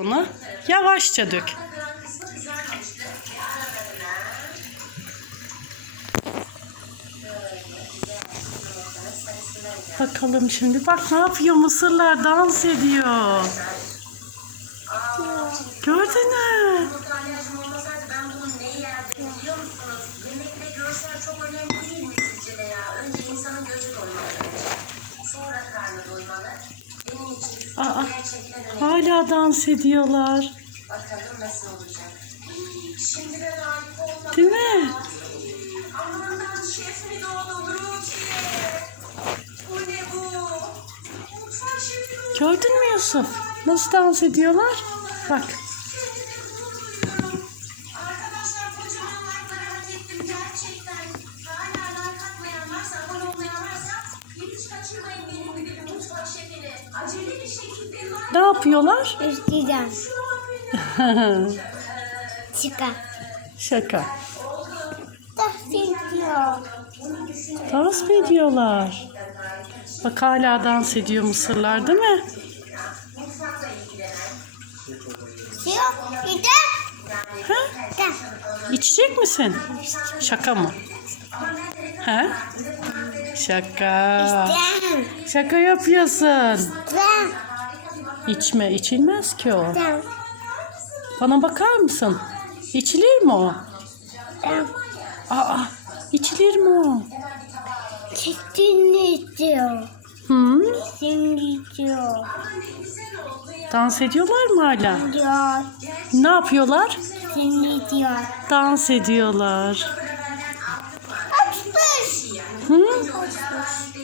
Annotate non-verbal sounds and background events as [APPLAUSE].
Onu yavaşça dök. Bakalım şimdi bak ne yapıyor mısırlar dans ediyor. Gördün mü? Aa, hala dans ediyorlar. Bakalım nasıl olacak. Şimdi ben harika olmadım. Değil mi? Amandan şef mi doğdu Rukiye? Bu ne bu? Mutfak şefi doğdu. Gördün mü Yusuf? Nasıl dans ediyorlar? Bak. Arkadaşlar kocaman like'ları hak ettim gerçekten. Hala like atmayan varsa, abone olmayan varsa hiç kaçırmayın benim gibi Ne yapıyorlar? Üstüden [LAUGHS] çıkar. Şaka. Diyor. Dans mı ediyorlar? Bak hala dans ediyor mısırlar değil mi? Bir de Ha? de. İçecek misin? Şaka mı? Ha? Şaka. Den. Şaka yapıyorsun. Den. İçme, içilmez ki o. Den. Bana bakar mısın? İçilir mi o? Den. Aa, içilir mi o? Çektiğini diyor. Hı? Şimdi diyor. Dans ediyorlar mı hala? Diyor. Ne yapıyorlar? Şimdi diyor. Dans ediyorlar. 嗯。